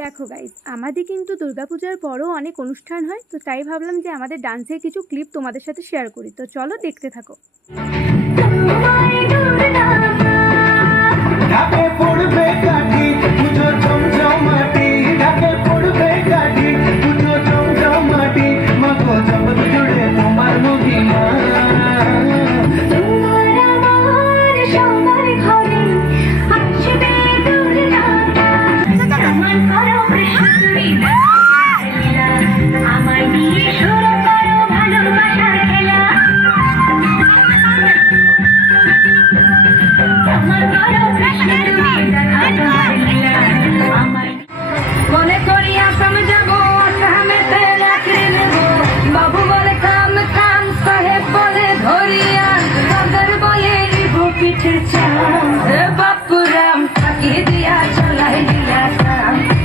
দেখো গাইজ, আমাদের কিন্তু দুর্গাপূজার পরও অনেক অনুষ্ঠান হয়, তো তাই ভাবলাম যে আমাদের ডান্সের কিছু ক্লিপ তোমাদের সাথে শেয়ার করি। তো চলো দেখতে থাকো। ঢাকে পড়বে